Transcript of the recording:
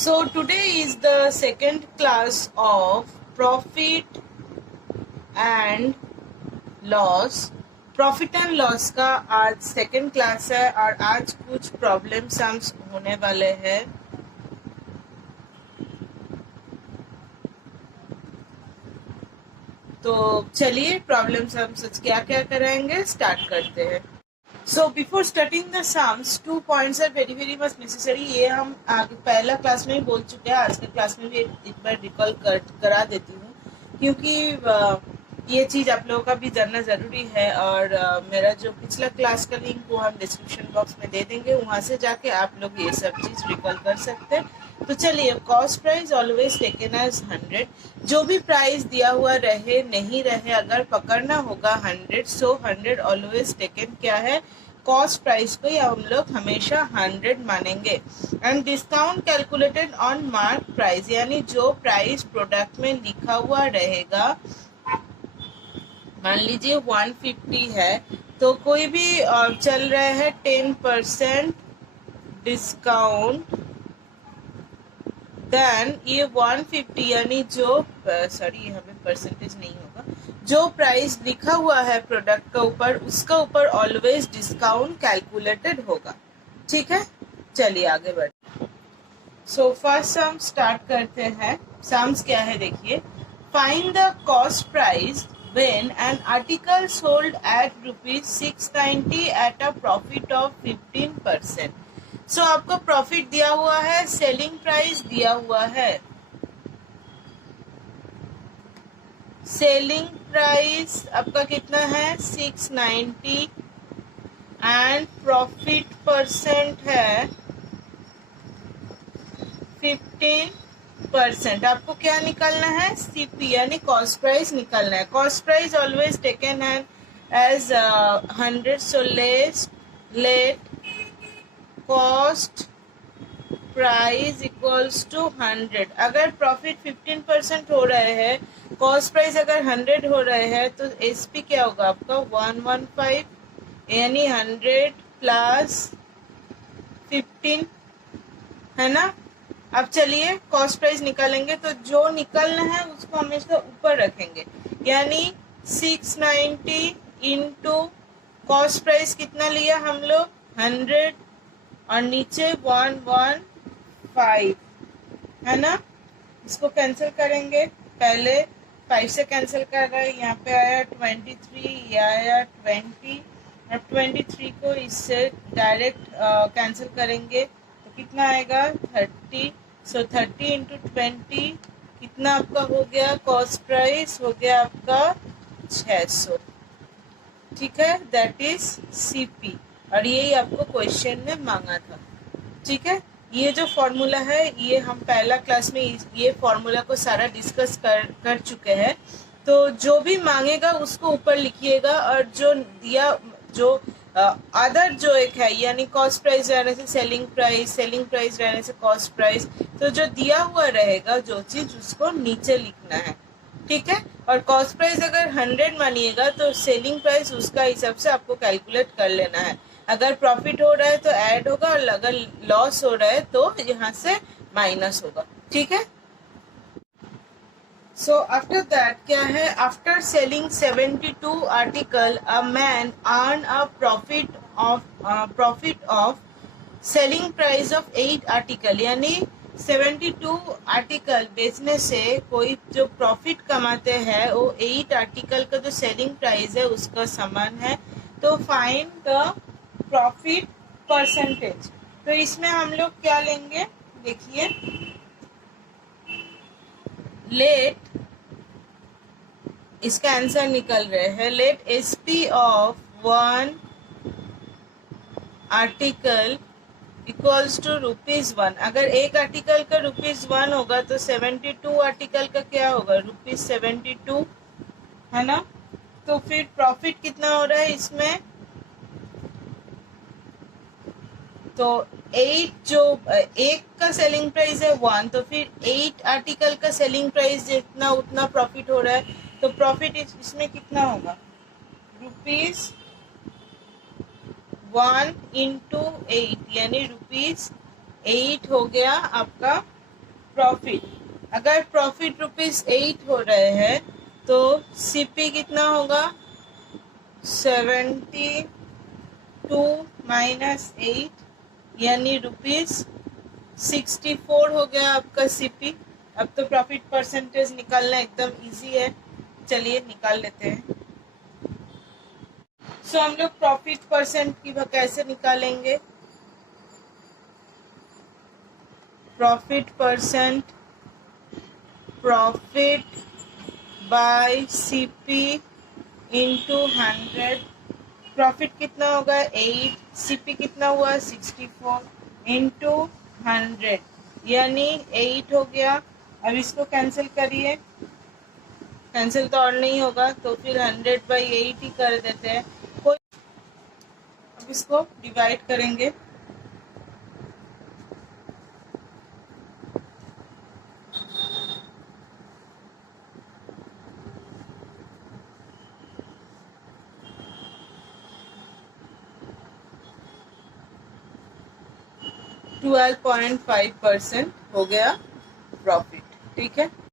So today is the second class of profit and loss. Profit and loss का आज second class है और आज कुछ प्रॉब्लम सम्स होने वाले हैं। तो चलिए प्रॉब्लम सम्स क्या क्या कराएंगे स्टार्ट करते हैं। So before starting the sums 2 points are very very much necessary. ये हम आगे पहला क्लास में ही बोल चुके हैं, आज के क्लास में भी एक बार रिकॉल करा देती हूँ क्योंकि ये चीज़ आप लोगों का भी जानना ज़रूरी है। और मेरा जो पिछला क्लास का लिंक वो हम डिस्क्रिप्शन बॉक्स में दे देंगे, वहाँ से जाके आप लोग ये सब चीज़ रिकॉल कर सकते हैं। तो चलिए, cost price always taken as 100। जो भी प्राइस दिया हुआ रहे नहीं रहे, अगर पकड़ना होगा 100, सो 100 ऑलवेज टेकन क्या है, कॉस्ट प्राइस को हम लोग हमेशा 100 मानेंगे। And discount calculated on mark price, यानी जो प्राइस प्रोडक्ट में लिखा हुआ रहेगा, मान लीजिए 150 है तो कोई भी चल रहा है 10% डिस्काउंट, देन ये 150 यानी जो यहाँ पे परसेंटेज नहीं होगा, जो प्राइस लिखा हुआ है प्रोडक्ट का ऊपर, उसका ऊपर ऑलवेज डिस्काउंट कैलकुलेटेड होगा। ठीक है, चलिए आगे बढ़ते। सो फर्स्ट सम स्टार्ट करते हैं। सम्स क्या है देखिए, find the cost price when an article sold at rupees 690 at a profit of 15%. So आपको प्रॉफिट दिया हुआ है, सेलिंग प्राइस दिया हुआ है। सेलिंग प्राइस आपका कितना है 690 एंड प्रॉफिट परसेंट है 15%। आपको क्या निकालना है, सीपी यानी कॉस्ट प्राइस निकालना है। Cost price always taken as 100, so let cost price equals to 100। अगर प्रॉफिट 15% हो रहे हैं, कॉस्ट प्राइस अगर 100 हो रहे हैं, तो एसपी क्या होगा आपका 115, यानी 100 प्लस 15 है ना। अब चलिए कॉस्ट प्राइस निकालेंगे, तो जो निकालना है उसको हमेशा ऊपर रखेंगे, यानी 690 इंटू कॉस्ट प्राइस कितना लिया हम लोग 100 और नीचे 115 है ना। इसको कैंसिल करेंगे, पहले 5 से कैंसिल कर रहे हैं, यहाँ पे आया 23, ये आया 20 और 23 को इससे डायरेक्ट कैंसिल करेंगे तो कितना आएगा 30। सो 30 इंटू 20 कितना आपका हो गया, कॉस्ट प्राइस हो गया आपका 600। ठीक है, दैट इज सीपी, और यही आपको क्वेश्चन में मांगा था। ठीक है, ये जो फॉर्मूला है ये हम पहला क्लास में ये फॉर्मूला को सारा डिस्कस कर चुके हैं। तो जो भी मांगेगा उसको ऊपर लिखिएगा, और जो दिया जो अदर जो एक है, यानी कॉस्ट प्राइस रहने से सेलिंग प्राइस रहने से कॉस्ट प्राइस, तो जो दिया हुआ रहेगा जो चीज उसको नीचे लिखना है। ठीक है, और कॉस्ट प्राइस अगर 100 मानिएगा तो सेलिंग प्राइस उसका हिसाब से आपको कैलकुलेट कर लेना है। अगर प्रॉफिट हो रहा है तो ऐड होगा, और अगर लॉस हो रहा है तो यहाँ से माइनस होगा। ठीक है, सो आफ्टर दैट क्या है, after selling 72 article a man earn a profit of selling price of 8 article, यानी 72 आर्टिकल बेचने से कोई जो प्रॉफिट कमाते हैं वो 8 आर्टिकल का जो सेलिंग प्राइस है उसका समान है। तो फाइंड द प्रॉफिट परसेंटेज। तो इसमें हम लोग क्या लेंगे देखिए, लेट, इसका आंसर निकल रहे हैं, let SP of 1 article equals to ₹1। अगर एक आर्टिकल का ₹1 होगा तो 72 आर्टिकल का क्या होगा ₹72 है ना। तो फिर प्रॉफिट कितना हो रहा है इसमें, तो 8, जो एक का सेलिंग प्राइस है 1, तो फिर 8 आर्टिकल का सेलिंग प्राइस जितना उतना प्रॉफिट हो रहा है। तो प्रॉफिट इसमें कितना होगा ₹1 इंटू 8, यानी ₹8 हो गया आपका प्रॉफिट, अगर प्रॉफिट ₹8 हो रहे हैं तो सीपी कितना होगा? 72 माइनस 8 यानी ₹64 हो गया आपका सीपी। अब तो प्रॉफिट परसेंटेज निकालना एकदम इजी है, चलिए निकाल लेते हैं। सो हम लोग प्रॉफिट परसेंट की कैसे निकालेंगे? Profit percent, profit by CP into 100। Profit कितना होगा? 8, सीपी कितना हुआ? 64 इंटू 100 यानी 8 हो गया। अब इसको कैंसिल करिए, कैंसिल तो और नहीं होगा तो फिर 100/8 ही कर देते हैं। कोई, अब इसको डिवाइड करेंगे। $12.5% हो गया प्रॉफिट, ठीक है।